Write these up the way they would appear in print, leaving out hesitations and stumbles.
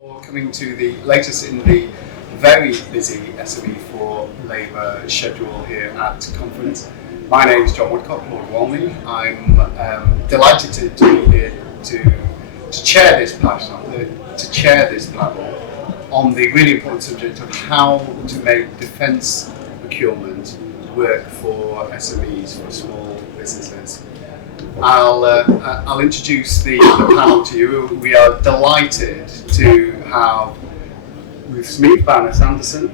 for coming to the latest in the very busy SME for Labour schedule here at conference. My name is John Woodcock, Lord Walney. I'm delighted to be here to chair this panel, on the really important subject of how to make defence procurement work for SMEs, for small businesses. I'll introduce the panel to you. We are delighted to have Ruth, Baroness Anderson,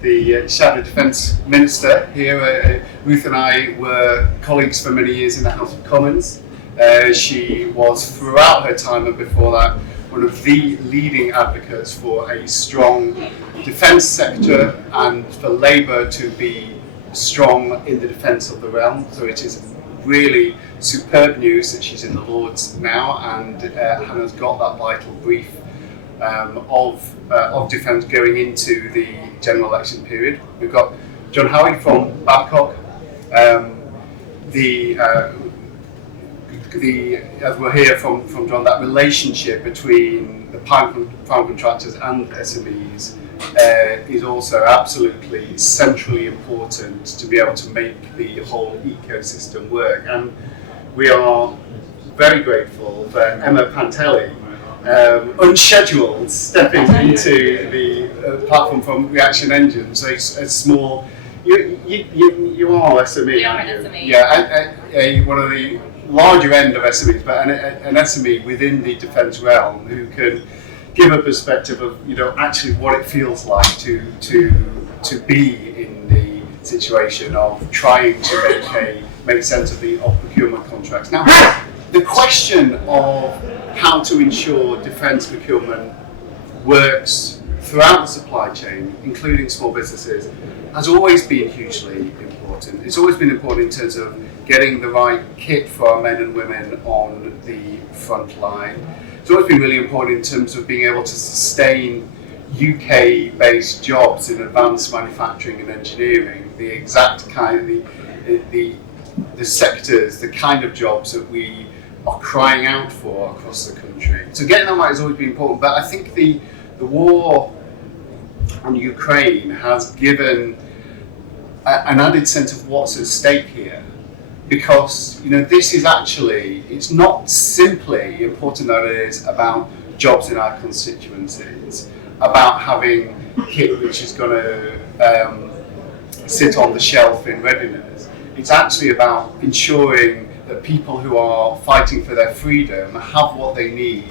the Shadow Defence Minister here. Ruth and I were colleagues for many years in the House of Commons. She was, throughout her time and before that, one of the leading advocates for a strong defence sector and for Labour to be strong in the defence of the realm. So it is really superb news that she's in the Lords now and has got that vital brief of defence going into the general election period. We've got Howie from Babcock. As we'll hear from John, that relationship between the prime contractors and SMEs is also absolutely centrally important to be able to make the whole ecosystem work. And we are very grateful for Emma Panteli, unscheduled, stepping into the platform from Reaction Engines, a small. You are SME. We are an SME. Yeah, one of the larger end of SMEs, but an SME within the defence realm who can give a perspective of actually what it feels like to be in the situation of trying to make sense of procurement contracts. Now, the question of how to ensure defence procurement works throughout the supply chain, including small businesses, has always been hugely important. It's always been important in terms of getting the right kit for our men and women on the front line. It's always been really important in terms of being able to sustain UK-based jobs in advanced manufacturing and engineering, the exact kind of the sectors, the kind of jobs that we are crying out for across the country. So getting that right has always been important, but I think the war on Ukraine has given an added sense of what's at stake here. Because this is actually, it's not simply, important though it is, about jobs in our constituencies, about having kit which is going to sit on the shelf in readiness. It's actually about ensuring that people who are fighting for their freedom have what they need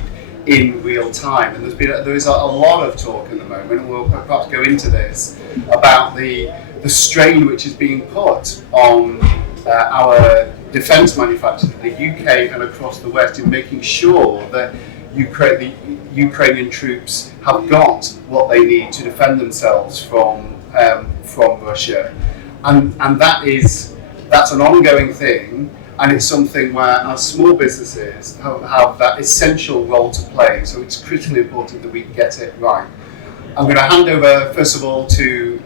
in real time. And there is a lot of talk at the moment, and we'll perhaps go into this, about the strain which is being put on our defence manufacturers in the UK and across the West in making sure that the Ukrainian troops have got what they need to defend themselves from Russia, and that's an ongoing thing, and it's something where our small businesses have that essential role to play. So it's critically important that we get it right. I'm going to hand over first of all to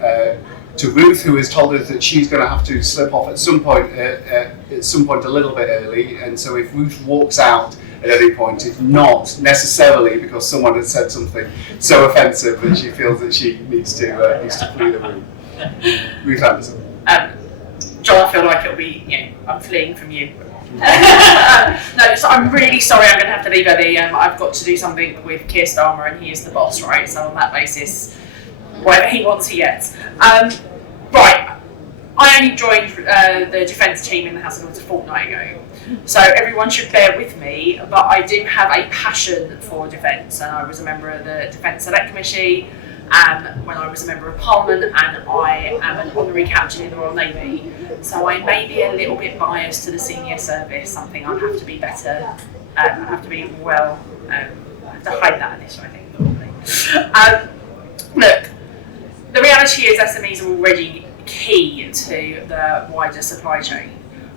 Ruth, who has told us that she's going to have to slip off at some point a little bit early, and so if Ruth walks out at any point, it's not necessarily because someone has said something so offensive that she feels that she needs to flee the room. Ruth Anderson. John, I feel like it'll be, I'm fleeing from you. No, so I'm really sorry, I'm going to have to leave early. I've got to do something with Keir Starmer, and he is the boss, right? So on that basis, whatever he wants, he gets. Right, I only joined the defence team in the House of Lords a fortnight ago, so everyone should bear with me, but I do have a passion for defence, and I was a member of the Defence Select Committee when I was a member of Parliament, and I am an honorary captain in the Royal Navy, so I may be a little bit biased to the senior service, something I have to be better, I have to be I have to hide that in this, I think, probably. Look, the reality is SMEs are already key to the wider supply chain.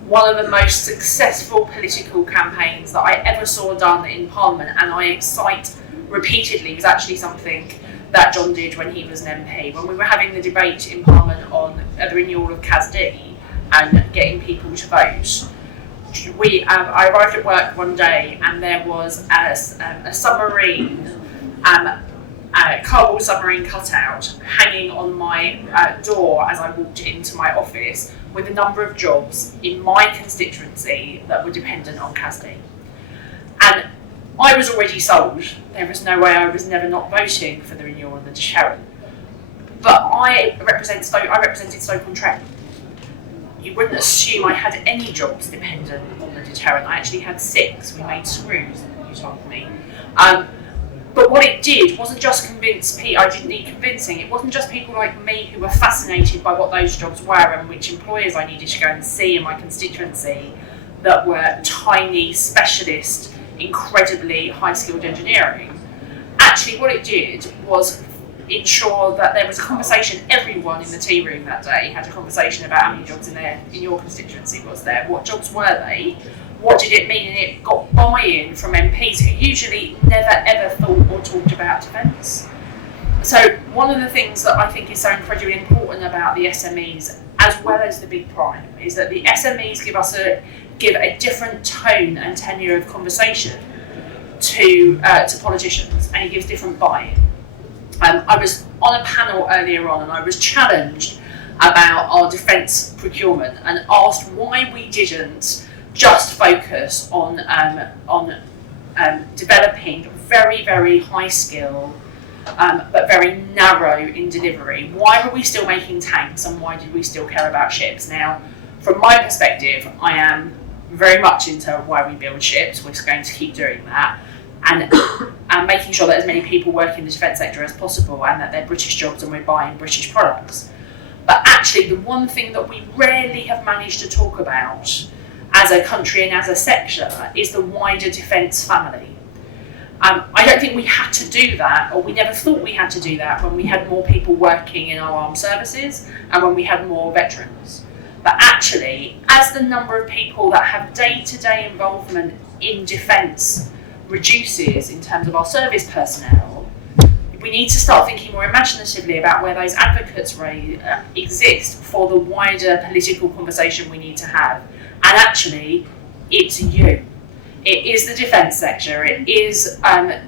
One of the most successful political campaigns that I ever saw done in Parliament, and I cite repeatedly, was actually something that John did when he was an MP. When we were having the debate in Parliament on the renewal of CASD and getting people to vote, I arrived at work one day and there was a submarine cardboard submarine cutout hanging on my door as I walked into my office with a number of jobs in my constituency that were dependent on CASD. And I was already sold. There was no way I was never not voting for the renewal of the deterrent. But I represented Stoke-on-Trent. You wouldn't assume I had any jobs dependent on the deterrent. I actually had 6. We made screws, you told me. But what it did wasn't just convince people, I didn't need convincing, it wasn't just people like me who were fascinated by what those jobs were and which employers I needed to go and see in my constituency that were tiny, specialist, incredibly high-skilled engineering. Actually, what it did was ensure that there was a conversation. Everyone in the tea room that day had a conversation about how many jobs in your constituency was there, what jobs were they, what did it mean, and it got buy-in from MPs who usually never ever thought or talked about defence. So one of the things that I think is so incredibly important about the SMEs, as well as the big prime, is that the SMEs give a different tone and tenure of conversation to politicians, and it gives different buy-in. I was on a panel earlier on and I was challenged about our defence procurement and asked why we didn't just focus on developing very, very high skill but very narrow in delivery. Why were we still making tanks and why did we still care about ships? Now, from my perspective, I am very much into why we build ships. We're going to keep doing that. And making sure that as many people work in the defence sector as possible and that they're British jobs and we're buying British products. But actually, the one thing that we rarely have managed to talk about as a country and as a sector is the wider defence family. I don't think we had to do that, or we never thought we had to do that when we had more people working in our armed services and when we had more veterans. But actually, as the number of people that have day-to-day involvement in defence reduces in terms of our service personnel, we need to start thinking more imaginatively about where those advocates exist for the wider political conversation we need to have. And actually, it's you. It is the defence sector, it is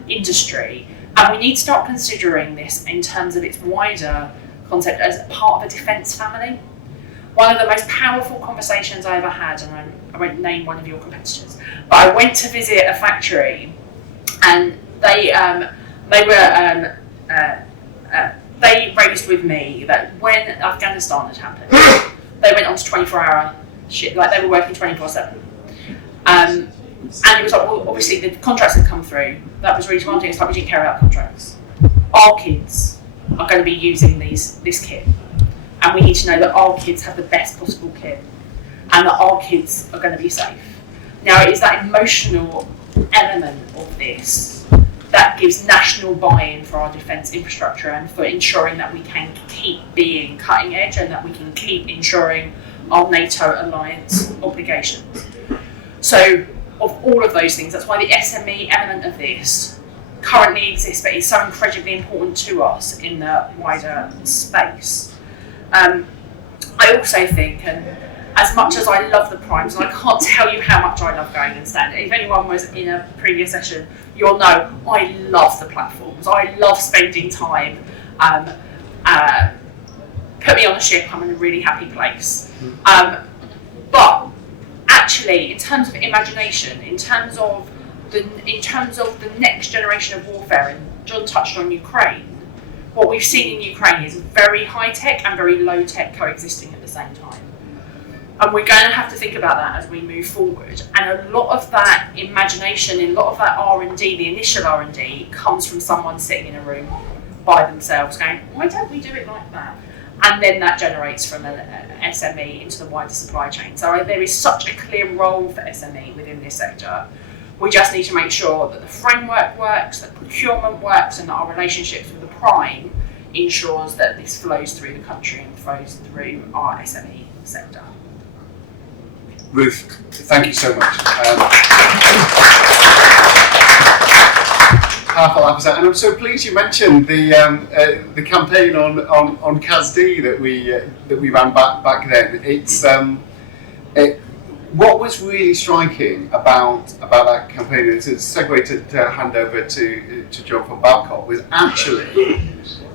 industry, and we need to start considering this in terms of its wider concept as part of a defence family. One of the most powerful conversations I ever had, and I won't name one of your competitors, but I went to visit a factory, and they raised with me that when Afghanistan had happened, they went on to 24-hour shit, like they were working 24/7. And it was like, well, obviously the contracts had come through. That was really demanding. It's like we didn't care about contracts. Our kids are going to be using this kit, and we need to know that our kids have the best possible kit, and that our kids are going to be safe. Now, it is that emotional element of this that gives national buy-in for our defence infrastructure and for ensuring that we can keep being cutting edge and that we can keep ensuring our NATO alliance obligations. So, of all of those things, that's why the SME element of this currently exists, but is so incredibly important to us in the wider space. I also think, and as much as I love the primes, and I can't tell you how much I love going and standing, if anyone was in a previous session, you'll know I love the platforms, I love spending time. Put me on a ship, I'm in a really happy place. But actually, in terms of imagination, in terms of the next generation of warfare, and John touched on Ukraine, what we've seen in Ukraine is very high tech and very low tech coexisting at the same time. And we're going to have to think about that as we move forward. And a lot of that imagination, a lot of that R&D, the initial R&D, comes from someone sitting in a room by themselves going, why don't we do it like that? And then that generates from an SME into the wider supply chain. So there is such a clear role for SME within this sector. We just need to make sure that the framework works, that procurement works, and that our relationships with the prime ensures that this flows through the country and flows through our SME sector. Ruth, thank you so much. Powerful episode, and I'm so pleased you mentioned the campaign on CASD that we ran back then. It's what was really striking about that campaign, and it's a segue to hand over to John from Babcock, was actually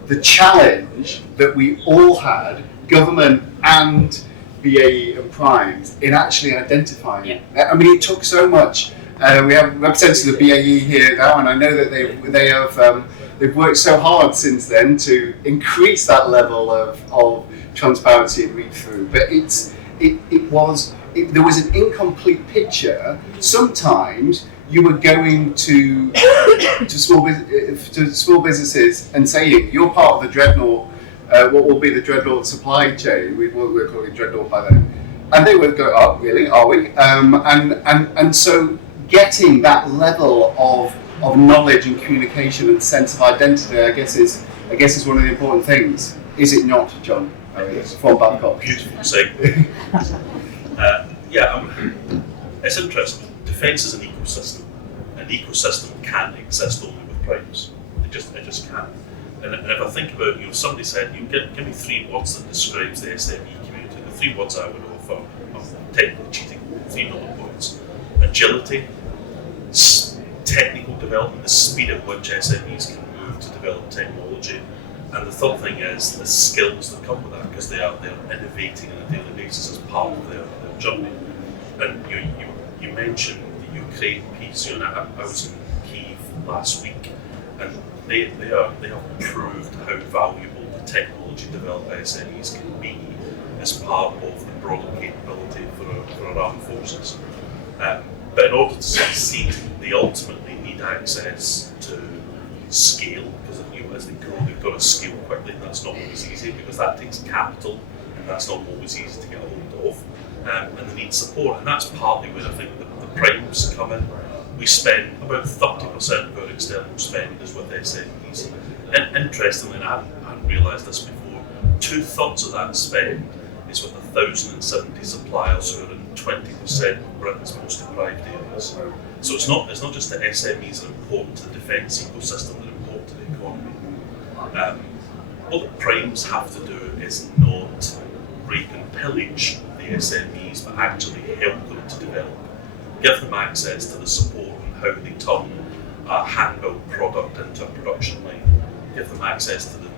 the challenge that we all had, government and BAE and primes, in actually identifying it. I mean, it took so much. We have representatives of BAE here now, and I know that they've worked so hard since then to increase that level of transparency and read through. But there was an incomplete picture. Sometimes you were going to small businesses and saying, you're part of the dreadnought, what will be the dreadnought supply chain. We're calling it dreadnought by then, and they would go, "Oh, really? Are we?" And so getting that level of knowledge and communication and sense of identity, I guess is one of the important things. Is it not, John? From Babcock. Beautiful segue. It's interesting. Defence is an ecosystem. An ecosystem can't exist only with primes. It just can't. And if I think about, somebody said, give me 3 words that describes the SME community. The 3 words I would offer, I'm technically cheating, 3 bullet points. Agility, technical development, the speed at which SMEs can move to develop technology. And the third thing is the skills that come with that, because they're innovating on a daily basis as part of their journey. And you mentioned the Ukraine piece, and I was in Kyiv last week, and they have proved how valuable the technology developed by SMEs can be as part of the broader capability for our armed forces. But in order to succeed, they ultimately need access to scale, because as they grow, they've got to scale quickly, and that's not always easy, because that takes capital, and that's not always easy to get a hold of. And they need support, and that's partly where I think the primes come in. We spend about 30% of our external spend is with SMEs. And interestingly, and I hadn't realised this before, 2/3 of that spend is with 1,070 suppliers who are in 20% of Britain's most deprived areas. So it's not just that SMEs are important to the defence ecosystem, they're important to the economy. What the primes have to do is not rape and pillage the SMEs, but actually help them to develop. Give them access to the support on how they turn a hand-built product into a production line. Give them access to the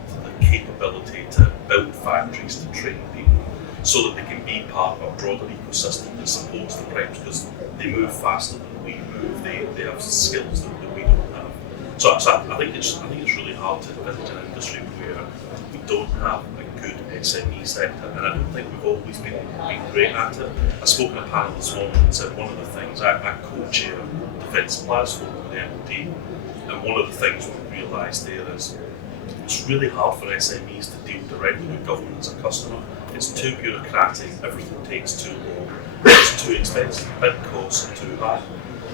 capability to build factories, to train people, so that they can be part of a broader ecosystem that supports the primes, because they move faster than we move. They have skills that we don't have. So I think it's really hard to envisage an industry where we don't have a good SME sector, and I don't think we've always been great at it. I spoke in a panel this morning and said one of the things, I co-chair Defence Suppliers Forum with the MOD, and one of the things we realised there is it's really hard for SMEs to deal directly with government as a customer. It's too bureaucratic, everything takes too long, it's too expensive, bid costs are too high.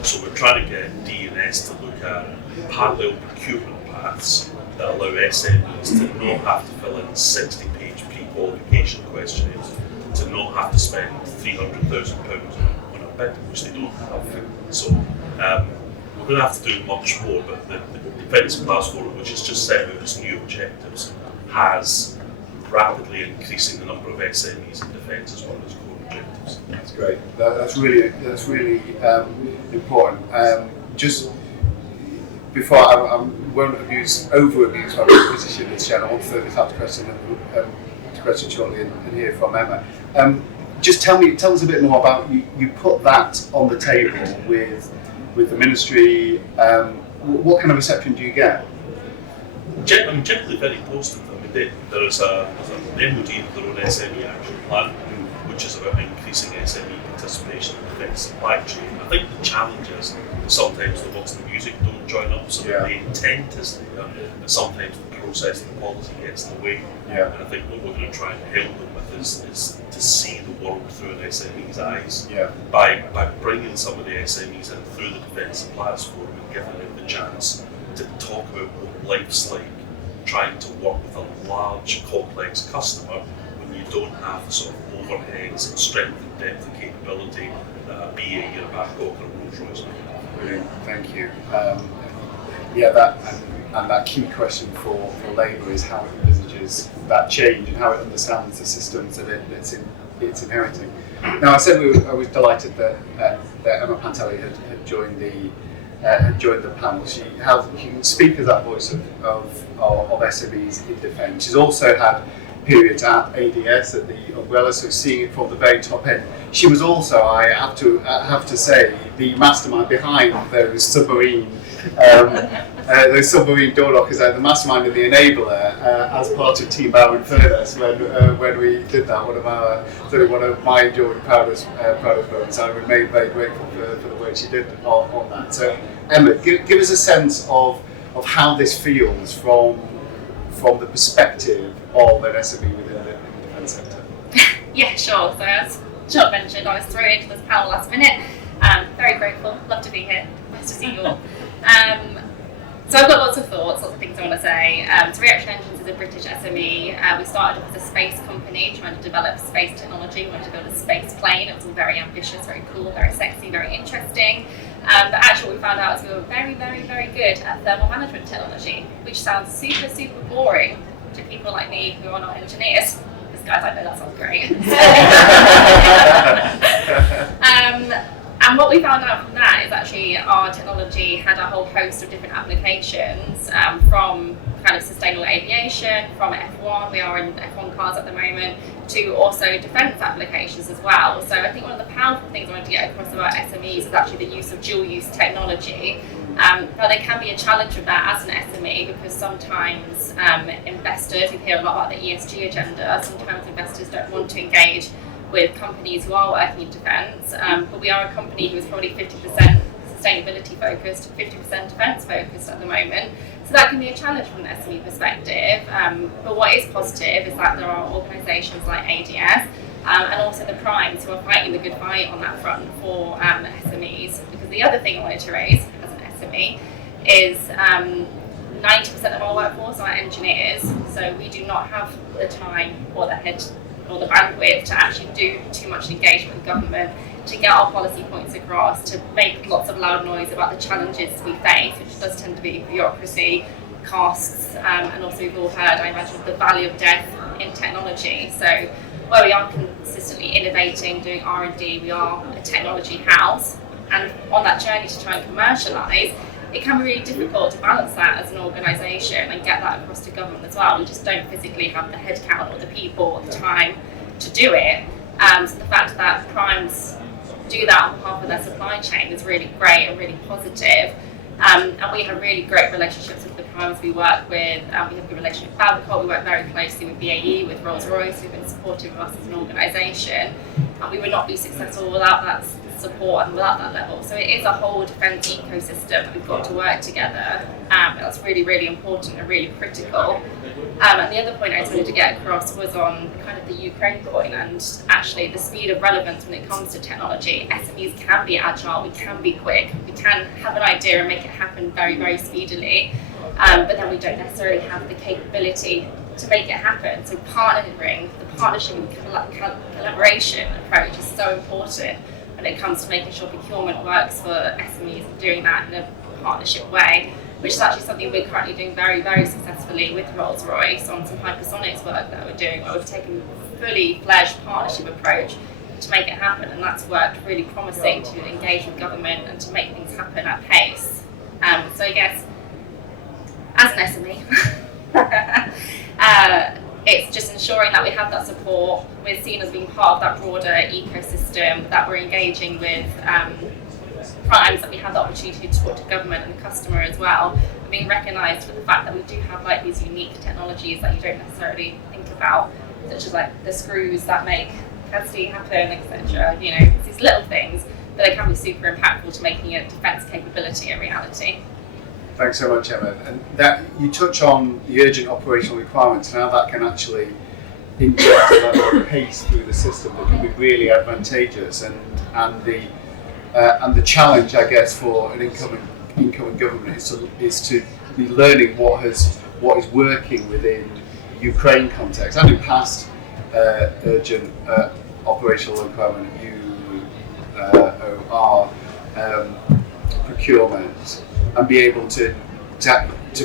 So we're trying to get D&S to look at parallel procurement paths that allow SMEs to not have to fill in 60-page pre-qualification questionnaires, to not have to spend £300,000 on a bid, which they don't have. So we're going to have to do much more, but the Defence Suppliers Forum, which has just set out its new objectives, has rapidly increasing the number of SMEs in defence as one of its core objectives. That's great. That's really important. Just before I won't over-abuse my position as chair, I want to throw this out to question shortly and hear from Emma. Just tell us a bit more about you put that on the table with the ministry. What kind of reception do you get? Generally very positive. There is an MOD with their own SME action plan, which is about increasing SME participation in the defence supply chain. I think the challenge is sometimes the words and the music don't join up, so the intent is there, but sometimes the process and the policy gets in the way. And I think what we're going to try and help them with is to see the world through an SME's eyes by bringing some of the SMEs in through the Defence Suppliers Forum and giving them the chance to talk about what life's like trying to work with a large, complex customer when you don't have the sort of overheads and strength and depth of capability that a BAE or a Babcock or a Rolls-Royce might have. Brilliant, thank you. That key question for Labour is how it envisages that change and how it understands the systems that it's inheriting. Now, I said I was delighted that Emma Panteli had joined the panel. She can speak as that voice of SMEs in defence. She's also had periods at ADS at the umbrella, so seeing it from the very top end. She was also, I have to say, the mastermind behind those submarine door knockers, the mastermind of the enabler as part of Team Baron Furnace when we did that. One of my enjoyed proudest moments. I remain very grateful for the work she did on that. So Emma, give us a sense of how this feels from the perspective of an SME within the defence sector. Yeah, sure. So as John mentioned, I was thrown into this panel last minute. Very grateful, love to be here. Nice to see you all. So I've got lots of thoughts, lots of things I want to say. So Reaction Engines is a British SME. We started off as a space company trying to develop space technology. We wanted to build a space plane. It was all very ambitious, very cool, very sexy, very interesting. But actually what we found out is we were very, very, very good at thermal management technology, which sounds super, super boring to people like me who are not engineers. Because guys, I know that sounds great. And what we found out from that is actually our technology had a whole host of different applications, from kind of sustainable aviation, from F1, we are in F1 cars at the moment, to also defence applications as well. So I think one of the powerful things I wanted to get across about SMEs is actually the use of dual-use technology. Now there can be a challenge with that as an SME because sometimes investors, we hear a lot about the ESG agenda, sometimes investors don't want to engage with companies who are working in defence, but we are a company who is probably 50% sustainability focused, 50% defence focused at the moment. So that can be a challenge from an SME perspective. But what is positive is that there are organisations like ADS and also the primes who are fighting the good fight on that front for SMEs. Because the other thing I wanted to raise as an SME is 90% of our workforce are engineers, so we do not have the time or the head or the bandwidth to actually do too much engagement with government, to get our policy points across, to make lots of loud noise about the challenges we face, which does tend to be bureaucracy, costs, and also we've all heard, I imagine, the value of death in technology. So where we are consistently innovating, doing R&D, we are a technology house, and on that journey to try and commercialise, it can be really difficult to balance that as an organisation and get that across to government as well. We just don't physically have the headcount or the people or the time to do it. So the fact that primes do that on behalf of their supply chain is really great and really positive. And we have really great relationships with the primes we work with. We have a good relationship with Babcock. We work very closely with BAE, with Rolls-Royce, who've been supportive of us as an organisation. And we would not be successful without that support and without that level. So it is a whole defence ecosystem that we've got to work together. That's really, really important and really critical. And the other point I just wanted to get across was on kind of the Ukraine point and actually the speed of relevance when it comes to technology. SMEs can be agile, we can be quick, we can have an idea and make it happen very, very speedily, but then we don't necessarily have the capability to make it happen. So partnering, the partnership and collaboration approach is so important when it comes to making sure procurement works for SMEs and doing that in a partnership way, which is actually something we're currently doing very, very successfully with Rolls-Royce on some hypersonics work that we're doing, where we've taken a fully fledged partnership approach to make it happen, and that's worked really promising to engage with government and to make things happen at pace. So I guess, as an SME, it's just ensuring that we have that support, we're seen as being part of that broader ecosystem, that we're engaging with primes, that we have the opportunity to talk to government and the customer as well, and being recognised for the fact that we do have like these unique technologies that you don't necessarily think about, such as like the screws that make casting happen, etc. You know, it's these little things, but they can be super impactful to making a defence capability a reality. Thanks so much, Emma. And that you touch on the urgent operational requirements and how that can actually inject a level of pace through the system that can be really advantageous. And the challenge, I guess, for an incoming government is to be learning what is working within Ukraine context and in past urgent operational requirement UOR procurement, and be able to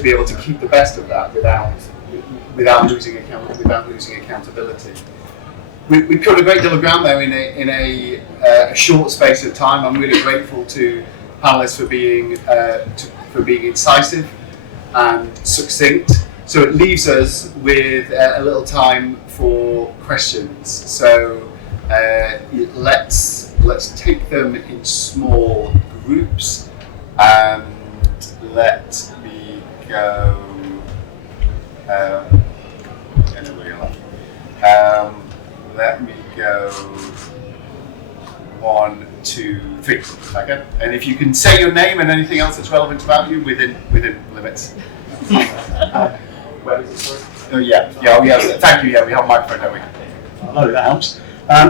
be able to keep the best of that without losing accountability. we've covered a great deal of ground there in a short space of time. I'm really grateful to panelists for being incisive and succinct. So it leaves us with a little time for questions. So let's take them in small groups, and let me go. Let me go 1, 2, 3. Okay. And if you can say your name and anything else that's relevant about you within limits. Where is it, sorry? Oh yeah. Thank you. Yeah, we have a microphone, don't we? Hello, that helps.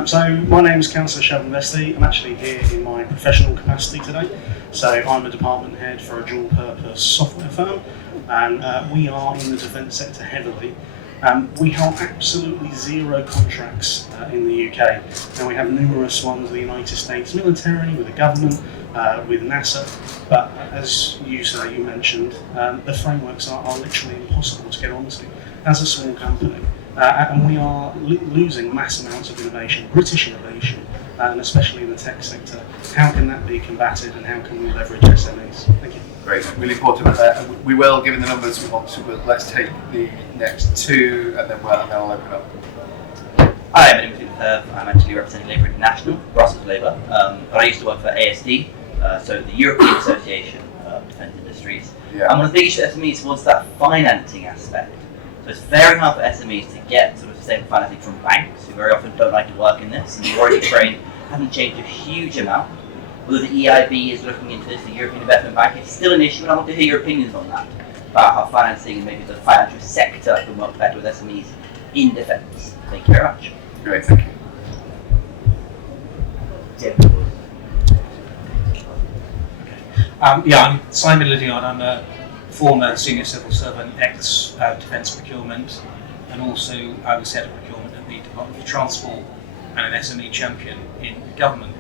So my name is Councillor Sheldon Vesty. I'm actually here in my professional capacity today. So I'm a department head for a dual-purpose software firm, and we are in the defence sector heavily. We hold absolutely 0 contracts in the UK, and we have numerous ones with the United States military, with the government, with NASA, but as you mentioned, the frameworks are literally impossible to get onto as a small company. And we are losing mass amounts of innovation, British innovation, and especially in the tech sector. How can that be combated, and how can we leverage SMEs? Thank you. Great, really important. We will, given the numbers we want to, but let's take the next 2, and then I'll open up. Hi, my name is Ruth. I'm actually representing Labour International, Brussels Labour, but I used to work for ASD, so the European Association of Defence Industries. Yeah. And one of the big issues with SMEs was that financing aspect. So it's very hard for SMEs to get sort of sustainable financing from banks, who very often don't like to work in this, and the already frame hasn't changed a huge amount. Although the EIB is looking into this, the European Investment Bank, it's still an issue, and I want to hear your opinions on that, about how financing and maybe the financial sector can work better with SMEs in defence. Thank you very much. Great, thank you. I'm Simon Lydiard. I'm a former senior civil servant, ex-Defence Procurement, and also I was head of procurement at the Department of Transport and an SME champion in government.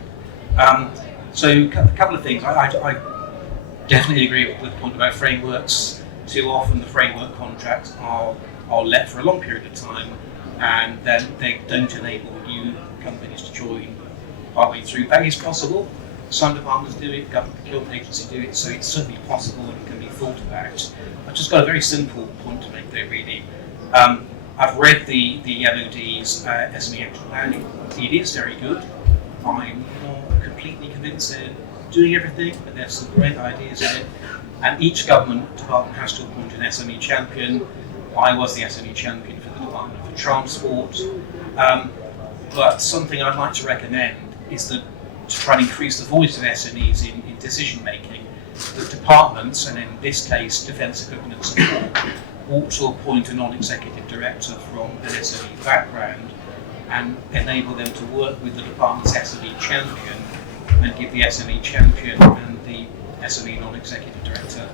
So a couple of things. I definitely agree with the point about frameworks. Too often the framework contracts are let for a long period of time, and then they don't enable new companies to join partway through. That is possible. Some departments do it, government procurement agencies do it, so it's certainly possible and can be thought about. I've just got a very simple point to make there, really. I've read the MOD's SME Action Plan. It is very good. I'm not completely convinced they're doing everything, but there's some great ideas in it. And each government department has to appoint an SME champion. I was the SME champion for the Department for Transport. But something I'd like to recommend is that to try and increase the voice of SMEs in decision making, the departments, and in this case Defence Equipment and Support, ought to appoint a non-executive director from an SME background and enable them to work with the department's SME champion and give the SME champion and the SME non-executive director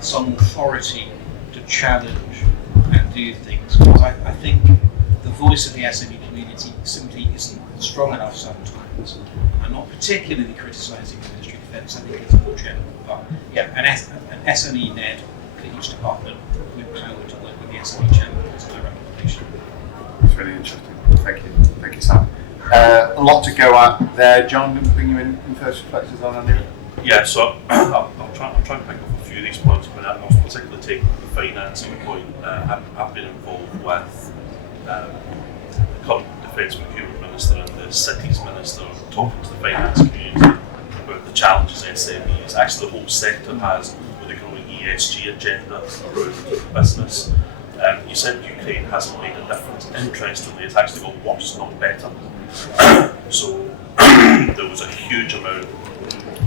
some authority to challenge and do things. Because I think the voice of the SME community simply isn't strong enough sometimes. I'm not particularly criticising the Ministry of Defence, I think it's more general. But yeah, an SME NED for each department with power to work with the SME champion is my recommendation. It's really interesting. Thank you, Sam. A lot to go at there. John, let me bring you in first reflections on Andrea. Yeah, so I'll try and pick up a few of these points, but I'll particularly take the financing point. I've been involved with the current Defence Procurement Minister and the Cities Minister talking to the finance community about the challenges SMEs. Actually, the whole sector has with the growing ESG agenda around business. You said Ukraine hasn't made a difference. Interestingly, it's actually got worse, not better. So there was a huge amount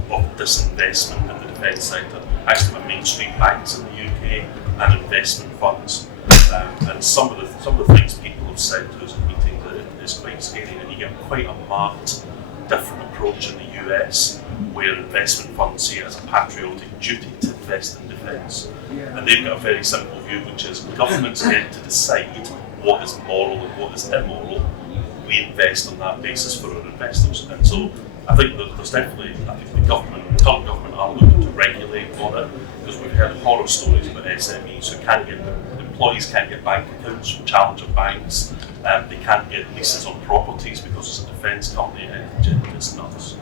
of disinvestment in the defence sector, actually by mainstream banks in the UK and investment funds. And some of the things people have said to us in meetings is quite scary, and you get quite a marked different approach in the US, where investment funds see it as a patriotic duty to invest in defence. And they've got a very simple view, which is governments get to decide what is moral and what is immoral. We invest on that basis for our investors. And so I think that there's definitely, I think the current government are looking to regulate on it, because we've heard horror stories about SMEs who employees can't get bank accounts from challenger banks, They can't get leases on properties because it's a defence company, and it's nuts.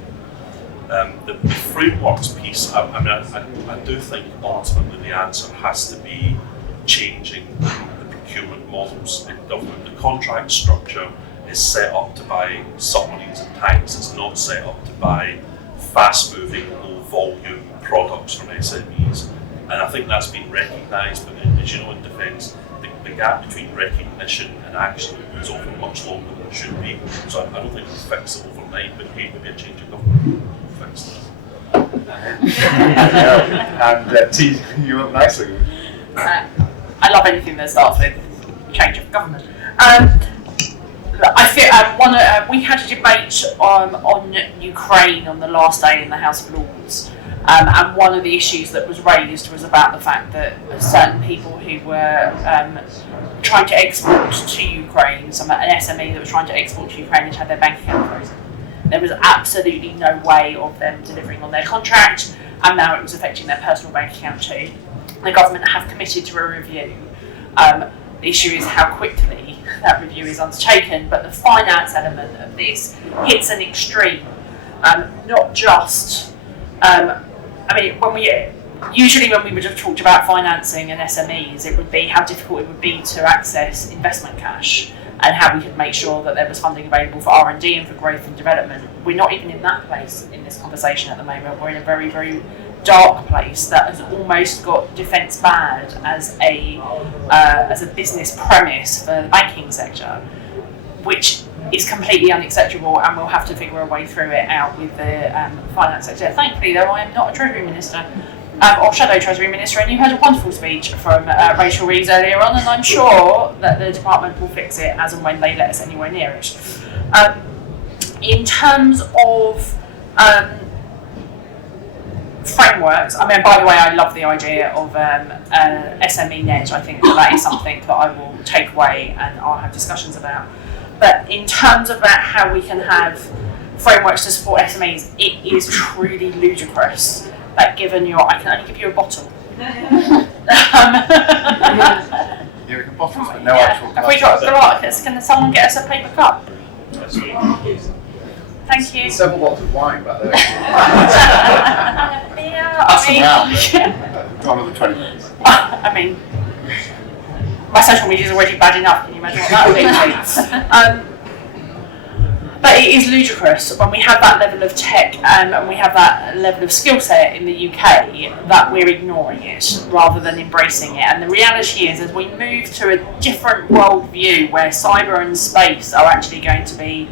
The frameworks piece, I do think ultimately the answer has to be changing the procurement models in government. The contract structure is set up to buy submarines and tanks. It's not set up to buy fast-moving, low-volume products from SMEs. And I think that's been recognised, but as you know in defence, the gap between recognition and action is often much longer than it should be. So I don't think we'll fix it overnight, but maybe a change of government will fix that. And tease you up nicely. I love anything that starts with change of government. I feel we had a debate on Ukraine on the last day in the House of Lords, and one of the issues that was raised was about the fact that certain people who were trying to export to Ukraine, an SME that was trying to export to Ukraine, had their bank account frozen. There was absolutely no way of them delivering on their contract, and now it was affecting their personal bank account too. The government have committed to a review. The issue is how quickly that review is undertaken, but the finance element of this hits an extreme. Not just, when we would have talked about financing and SMEs, it would be how difficult it would be to access investment cash and how we could make sure that there was funding available for R&D and for growth and development. We're not even in that place in this conversation at the moment. We're in a very, very dark place that has almost got defence bad as a business premise for the banking sector, which is completely unacceptable, and we'll have to figure a way through it out with the finance sector. Thankfully, though, I am not a Treasury Minister or Shadow Treasury Minister, and you heard a wonderful speech from Rachel Reeves earlier on, and I'm sure that the department will fix it as and when they let us anywhere near it. In terms of frameworks, by the way, I love the idea of SME Net. I think that is something that I will take away and I'll have discussions about. But in terms of that, how we can have frameworks to support SMEs, it is truly ludicrous that I can only give you a bottle. Yeah, we can bottles, but no actual. Have we got a glass? Can someone get us a paper cup? Thank you. Several bottles of wine back there. Pass them round. Gone another 20 minutes. My social media is already bad enough. Can you imagine what that would be? But it is ludicrous when we have that level of tech and we have that level of skill set in the UK that we're ignoring it rather than embracing it. And the reality is, as we move to a different world view where cyber and space are actually going to be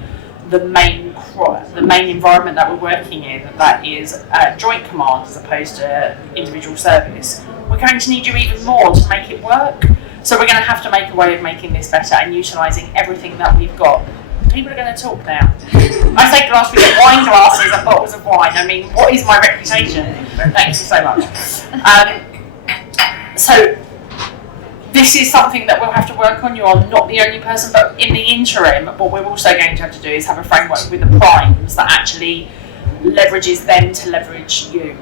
the main environment that we're working in, that is joint command as opposed to individual service, we're going to need you even more to make it work. So we're going to have to make a way of making this better and utilising everything that we've got. People are going to talk now. I say glass, we get wine glasses and bottles of wine. What is my reputation? Thank you so much. So this is something that we'll have to work on. You are not the only person, but in the interim, what we're also going to have to do is have a framework with the primes that actually leverages them to leverage you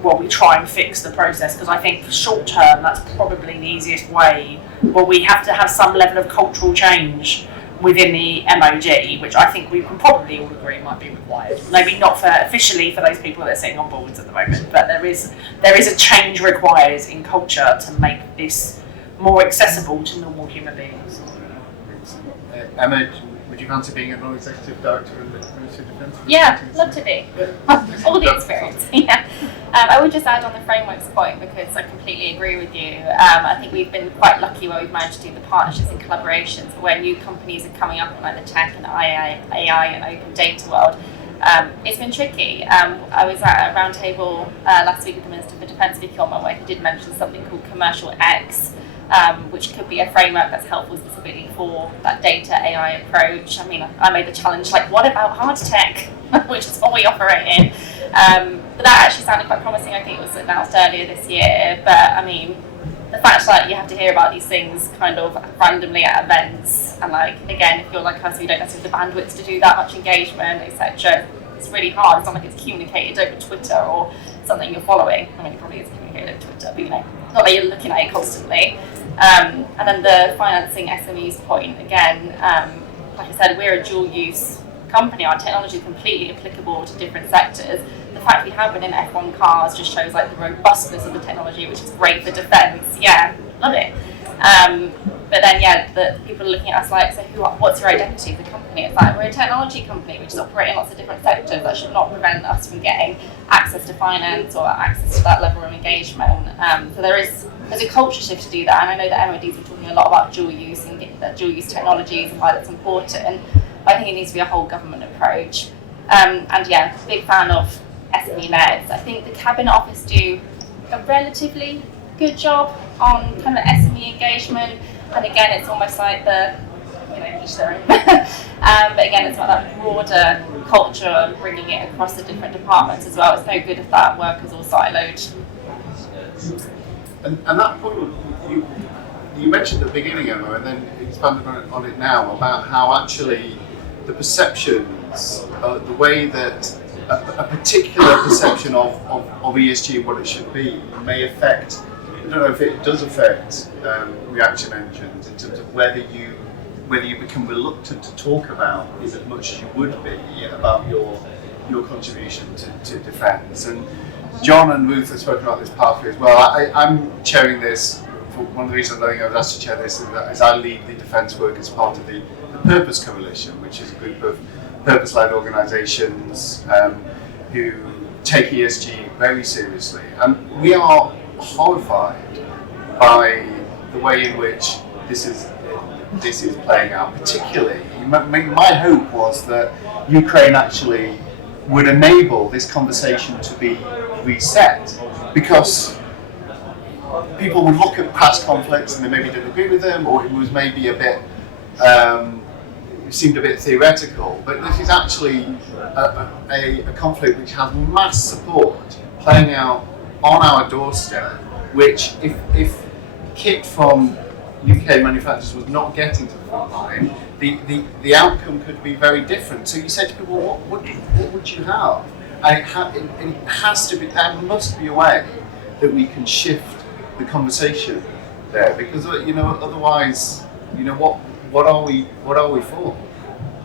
while we try and fix the process, because I think short term that's probably the easiest way. Well, we have to have some level of cultural change within the MOD, which I think we can probably all agree might be required. Maybe not officially for those people that are sitting on boards at the moment, but there is a change required in culture to make this more accessible to normal human beings. Emma, would you fancy being a non-executive director in the Ministry of Defence? Yeah, love to be. All the experience. Yeah. I would just add on the frameworks point, because I completely agree with you. I think we've been quite lucky where we've managed to do the partnerships and collaborations where new companies are coming up in like the tech and AI and open data world. It's been tricky. I was at a roundtable last week with the Minister for Defence Procurement where he did mention something called Commercial X, which could be a framework that's helpful specifically for that data AI approach. I made the challenge, what about hard tech, which is what we operate in. But that actually sounded quite promising. I think it was announced earlier this year. But the fact that you have to hear about these things kind of randomly at events, and again, if you're like us, you don't necessarily have the bandwidth to do that much engagement, etc. It's really hard. It's not like it's communicated over Twitter or something you're following. It probably is communicated over Twitter, but not that you're looking at it constantly. And then the financing SMEs point, again, like I said, we're a dual use company. Our technology is completely applicable to different sectors. The fact we have it in F1 cars just shows like the robustness of the technology, which is great for defence. Yeah, love it. But then, the people are looking at us like, so what's your identity as a company? It's like, we're a technology company which is operating in lots of different sectors. That should not prevent us from getting access to finance or access to that level of engagement. So there's a culture shift to do that, and I know that MODs are talking a lot about dual use and dual use technologies and why that's important. But I think it needs to be a whole government approach. Big fan of SME meds. I think the Cabinet Office do a relatively good job on kind of SME engagement, and again, it's almost like each their own. But again, it's about that broader culture and bringing it across the different departments as well. It's no good if that work is all siloed. And that point you mentioned at the beginning, Emma, and then expanded on it now about how actually the perceptions, the way that a particular perception of ESG and what it should be may affect. I don't know if it does affect reaction engines in terms of whether you become reluctant to talk about it as much as you would be about your contribution to defence. And John and Ruth have spoken about this pathway as well. I'm chairing this. One of the reasons I think I was asked to chair this is I lead the defence work as part of the Purpose Coalition, which is a group of purpose-led organisations who take ESG very seriously. And we are horrified by the way in which this is playing out. Particularly, my hope was that Ukraine actually would enable this conversation to be reset, because people would look at past conflicts and they maybe didn't agree with them, or it was maybe a bit seemed a bit theoretical, but this is actually a conflict which has mass support playing out on our doorstep, which if kit from UK manufacturers was not getting to the front line, the outcome could be very different. So you said to people, well, what would you have? And it has to be, there must be a way that we can shift the conversation there, because otherwise, what are we for?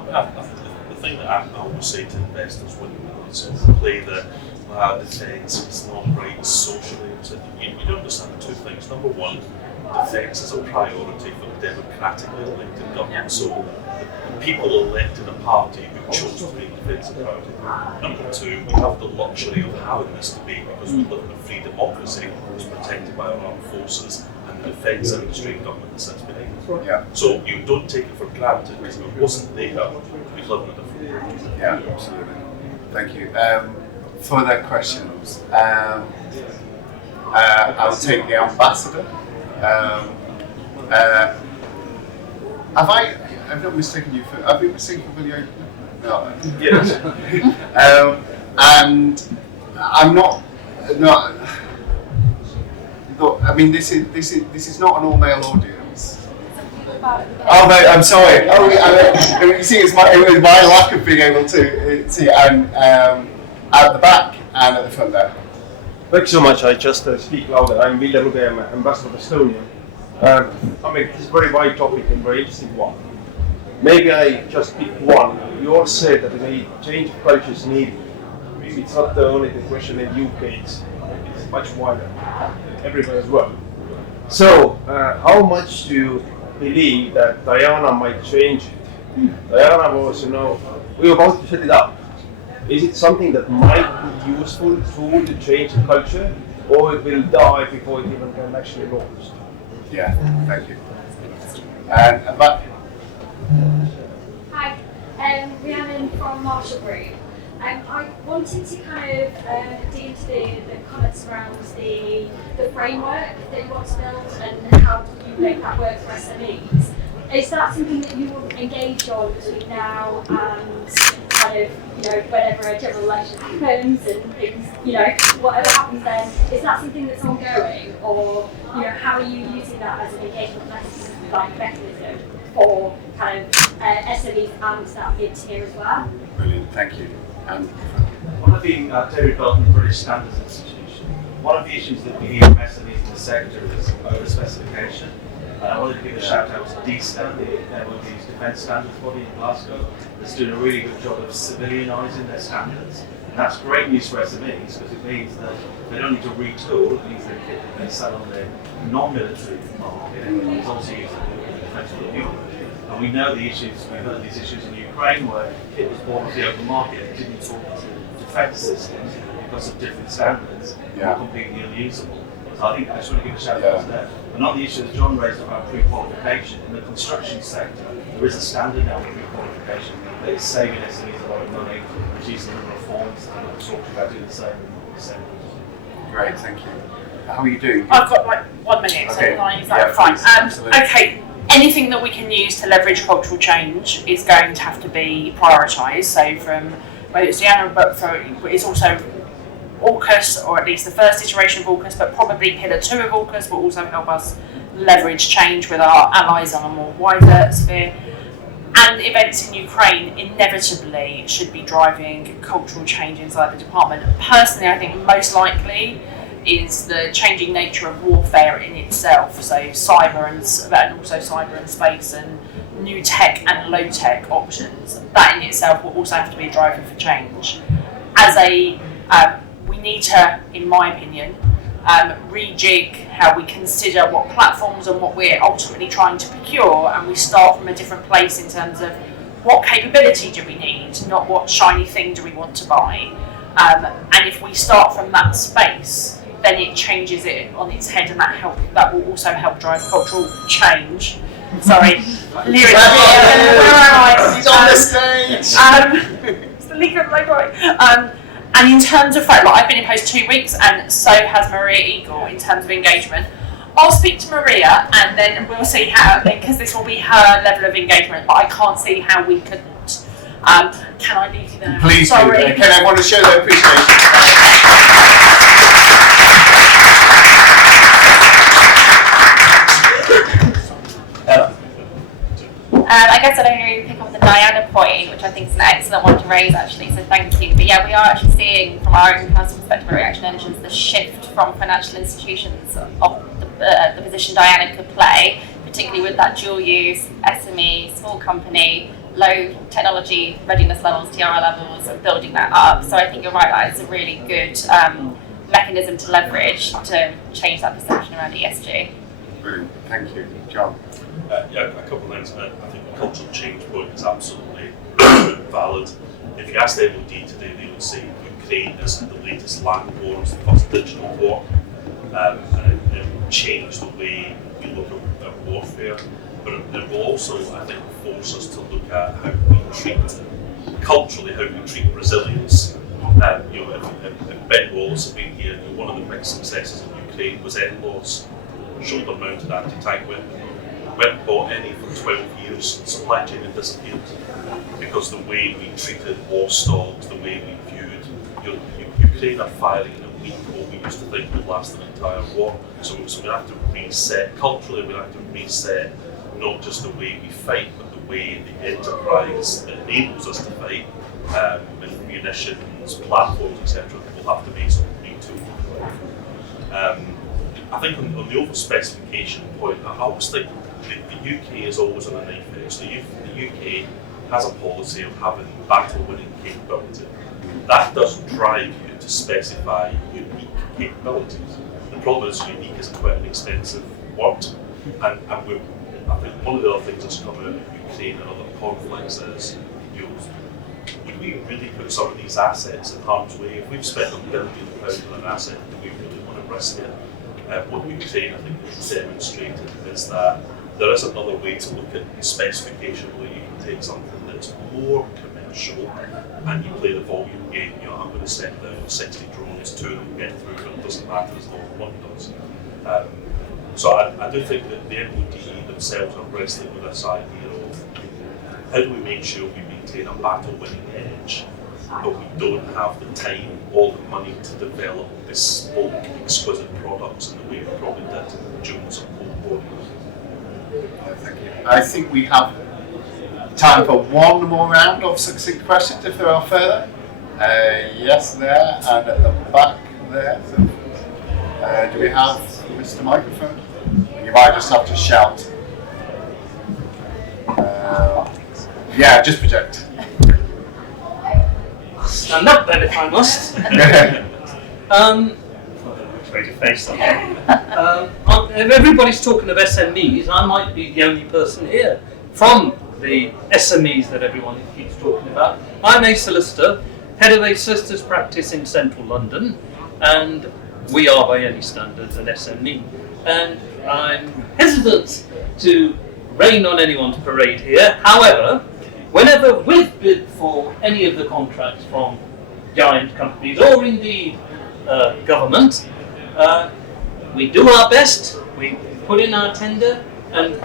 The thing that I always say to investors when you sort of play the defence is not right socially, you don't understand two things. Number one, defence is a priority for the democratically elected government. So the people elected a party who chose to make defence a priority. Number two, we have the luxury of having this debate because we live in a free democracy that's protected by our armed forces and the defence industry and government that sits behind it. Yeah. So you don't take it for granted because if it wasn't there, we'd live in a different world. Yeah, absolutely. Thank you. Further questions? I'll take the ambassador. I've not mistaken you for. Have you mistaken for Billy? No. Yes. And I'm not. I mean, this is not an all-male audience. Oh, no, I'm sorry. Oh, you see, it was my lack of being able to see. I'm at the back and at the front there. Thank you so much. I just speak louder. I'm Vilja Ruge, I'm Ambassador of Estonia. This is a very wide topic and very interesting one. Maybe I just pick one. You all said that a change of culture is needed. Maybe it's not only the question in the UK, it's much wider, everywhere as well. So, how much do you believe that Diana might change it? Diana was, we were about to set it up. Is it something that might be useful tool to change the culture, or it will die before it even can actually launch? Yeah, thank you. And back. Hi, Rhiannon from Marshall Group. I wanted to kind of dig into the comments around the framework that you want to build and how you make that work for SMEs. Is that something that you will engage on between now and kind of, whenever a general election happens and things, whatever happens then, is that something that's ongoing, or, how are you using that as an engagement mechanism for kind of SMEs and that mid-tier as well? Brilliant, thank you. And one of the Terry Dalton British Standards Institution, one of the issues that we hear from SMEs in the sector is overspecification. I wanted to give a shout out to DSTAN, the MOD's Defence Standards body in Glasgow, that's doing a really good job of civilianising their standards. And that's great news for SMEs because it means that they don't need to retool. It means their kit that they sell on the non-military market is also used in the defence procurement. And we know the issues, we've heard these issues in Ukraine where kit was bought off the open market and didn't talk to defence systems because of different standards, were completely unusable. So I think I just want to give a shout out to that. And on the issue that John raised about pre-qualification, in the construction sector, there is a standard now for pre-qualification that is saving SMEs a lot of money, reducing the number of forms, and we're talking about doing the same. Great, thank you. How are you doing? I've got like 1 minute, so can I use that? Fine. Okay, anything that we can use to leverage cultural change is going to have to be prioritised. So from whether it's Diana, but it's also AUKUS, or at least the first iteration of AUKUS, but probably Pillar 2 of AUKUS will also help us leverage change with our allies on a more wider sphere. And events in Ukraine inevitably should be driving cultural change inside the department. Personally, I think most likely is the changing nature of warfare in itself. So cyber and also cyber and space and new tech and low tech options. That in itself will also have to be a driver for change. We need to, in my opinion, rejig how we consider what platforms and what we're ultimately trying to procure, and we start from a different place in terms of what capability do we need, not what shiny thing do we want to buy. And if we start from that space, then it changes it on its head, and that will also help drive cultural change. Sorry, lyrics. Where am I? He's on the stage. It's the leader of my right. And in terms of I've been in post 2 weeks, and so has Maria Eagle in terms of engagement. I'll speak to Maria, and then we'll see how, because this will be her level of engagement, but I can't see how we couldn't. Can I leave you there? Please do. Sorry. Can everyone show their appreciation? I guess I'd only pick up the Diana point, which I think is an excellent one to raise actually, so thank you. But yeah, we are actually seeing from our own personal perspective at Reaction Engines the shift from financial institutions of the position Diana could play, particularly with that dual use, SME, small company, low technology readiness levels, TRL levels, and building that up. So I think you're right, that is a really good mechanism to leverage to change that perception around ESG. Brilliant, thank you. John? A couple of things. I think the cultural change point is absolutely valid. If you ask the MOD today, they would say Ukraine is the latest land war, it's the first digital war, and it will change the way we look at warfare. But it will also, I think, force us to look at how we treat, culturally, how we treat resilience. If Ben Wallace had been here, one of the big successes in Ukraine was NLAW's shoulder-mounted anti-tank weapon. Went and bought any for 12 years, supply chain had disappeared because the way we treated war stocks, the way we viewed Ukraine are firing in a week what we used to think would last an entire war. So we have to reset culturally. We have to reset not just the way we fight, but the way the enterprise that enables us to fight, and munitions, platforms, etc. Will have to be sort of retooled. I think on the over-specification point, I always think the UK is always on a knife edge. The UK has a policy of having battle-winning capability. That doesn't drive you to specify unique capabilities. The problem is unique is quite an expensive word, and I think one of the other things that's come out of Ukraine and other conflicts is, would we really put some of these assets in harm's way? If we've spent £1 billion on an asset, do we really want to risk it? What Ukraine, I think, has demonstrated is that there is another way to look at specification where you can take something that's more commercial and you play the volume game. I'm going to send out 60 drones, 2 of them get through, and it doesn't matter as long as one does. So I do think that the MOD themselves are wrestling with this idea of how do we make sure we maintain a battle-winning edge, but we don't have the time or the money to develop bespoke, exquisite products in the way we probably did during some Cold War. Thank you. I think we have time for one more round of succinct questions if there are further. Yes, there, and at the back there. So, do we have Mr. Microphone? You might just have to shout. Yeah, just project. Stand up then if I must. Which way to face that? If everybody's talking of SMEs, I might be the only person here from the SMEs that everyone keeps talking about. I'm a solicitor, head of a solicitor's practice in central London, and we are by any standards an SME. And I'm hesitant to rain on anyone's parade here. However, whenever we've bid for any of the contracts from giant companies or indeed government, we do our best, we put in our tender, and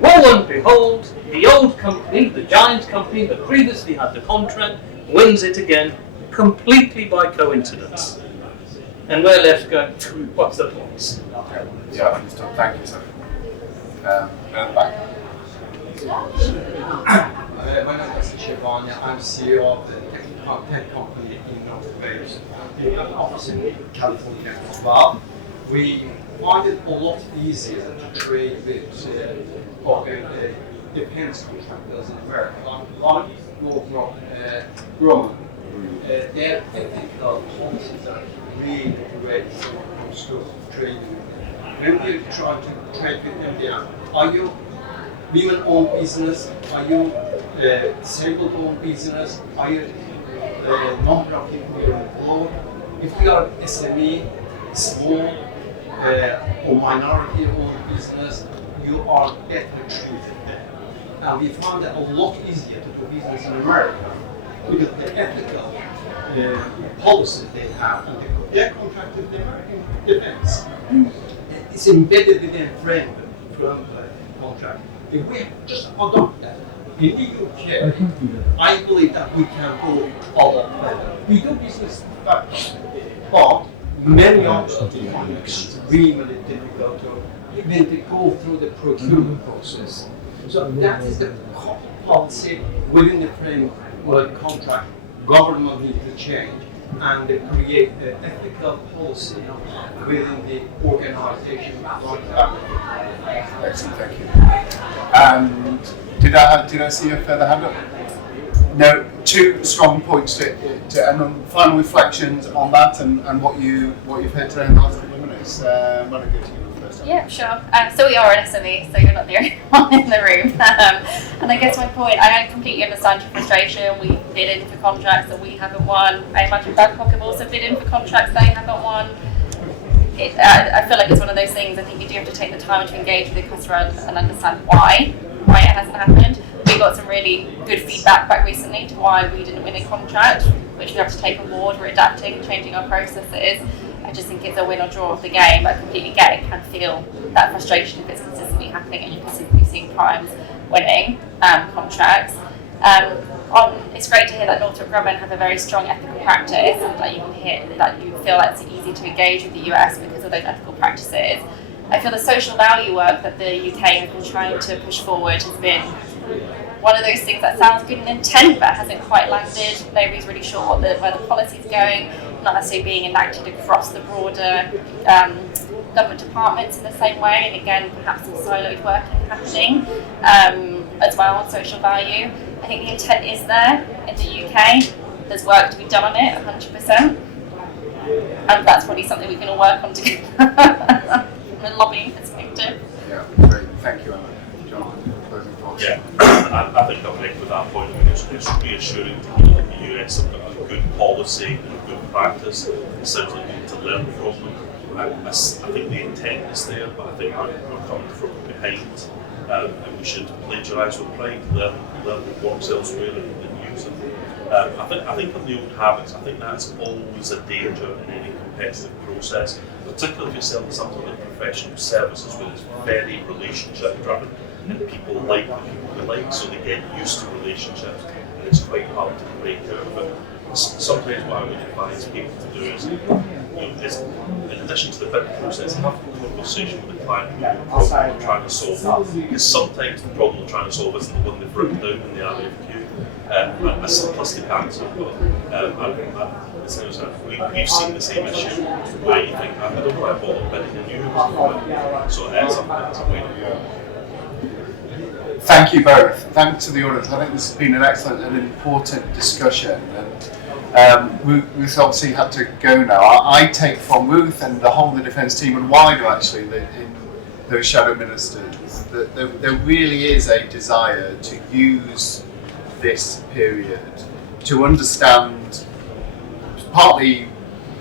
lo and behold, the old company, the giant company that previously had the contract, wins it again completely by coincidence. And we're left going, what's the point? Yeah, understood. Thank you, sir. At the back. My name is Shivanya. I'm CEO of the tech company in North Wales. We have an office in California as well. We find it a lot easier to trade with defense contractors in America. A lot of Northrop Grumman, their ethical policies are really great when it comes to trading. When you try to trade with them, are you women-owned business? Are you disabled-owned business? Are you number of people you're employed? If you are SME, small or minority-owned business, you are better treated there. And we found that a lot easier to do business in America because the ethical policies they have, and their contract with the American defense. It's embedded within a framework contract. If we just adopt that in the UK, I believe that we can go a lot better. We do business with Babcock, but many of them find it extremely difficult to even go through the procurement process. So that is the policy within the framework contract. Government needs to change and create the ethical policy within the organization. Excellent, thank you. And did I see a further hand up? No, two strong points to and on final reflections on that and what you've heard today in the last couple of minutes. When I go to you first. Yeah, sure. So we are an SME, so you're not the only one in the room. And I guess my point, I completely understand your frustration. We bid in for contracts that we haven't won. I imagine Babcock have also bid in for contracts they haven't won. I feel like it's one of those things. I think you do have to take the time to engage with the customer and understand why it hasn't happened. We got some really good feedback back recently to why we didn't win a contract, which we have to take on board. We're adapting, changing our processes. I just think it's a win or draw of the game. I completely get it, can feel that frustration if it's consistently happening and you're consistently seeing primes winning contracts. It's great to hear that Northrop Grumman have a very strong ethical practice and that you can hear that you feel that it's easy to engage with the US because of those ethical practices. I feel the social value work that the UK has been trying to push forward has been one of those things that sounds good in intent but hasn't quite landed. Nobody's really sure where the policy's going, not necessarily being enacted across the broader government departments in the same way, and again perhaps some siloed working happening as well on social value. I think the intent is there in the UK. There's work to be done on it, 100%, and that's probably something we can all work on together from a lobbying perspective. Yeah, great. Thank you, Emma. John, closing thoughts. Yeah, I think I'm right with that point. I mean, it's reassuring to hear that the US have got a good policy and good practice. It sounds like we need to learn from them. I think the intent is there, but I think we're coming from behind, and we should plagiarise with pride, learn what works elsewhere and use it. I think on the old habits, I think that's always a danger in any competitive process, particularly if you're selling something like professional services where it's very relationship driven and people like the people they like, so they get used to relationships and it's quite hard to break out of it. Sometimes what I would advise people to do is, in addition to the bid process, have a conversation with the client about the problem they're trying to solve. Because sometimes the problem they're trying to solve isn't the one they've written down in the RFQ. A simplistic answer, but we've seen the same issue where you think, I don't want to bother bidding a new one, so it ends up into waiting. Thank you both. Thanks to the audience. I think this has been an excellent and important discussion. And Ruth obviously had to go now. I take from Ruth and the whole of the defence team and wider actually in those shadow ministers that there really is a desire to use this period to understand partly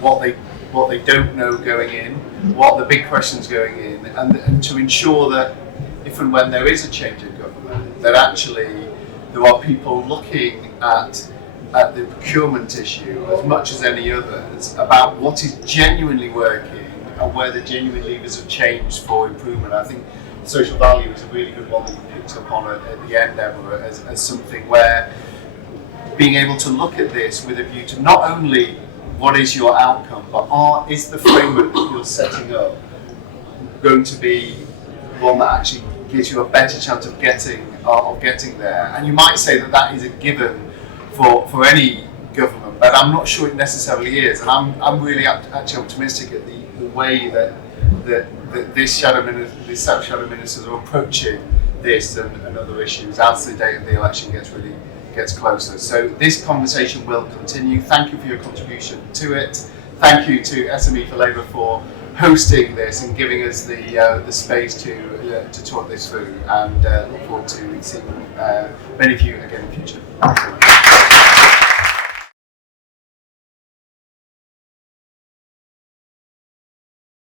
what they don't know going in, what the big questions going in, and to ensure that if and when there is a change in government, that actually there are people looking at the procurement issue as much as any others about what is genuinely working and where the genuine levers of change for improvement. I think social value is a really good one that you picked up on at the end, Emma, as something where being able to look at this with a view to not only what is your outcome, but is the framework that you're setting up going to be one that actually gives you a better chance of getting there? And you might say that is a given for any government, but I'm not sure it necessarily is. And I'm really actually optimistic at the way that this set of shadow ministers are approaching this and other issues as the date of the election gets closer. So this conversation will continue. Thank you for your contribution to it. Thank you to SME for Labour for hosting this and giving us the space to talk this through, and look forward to seeing many of you again in the future.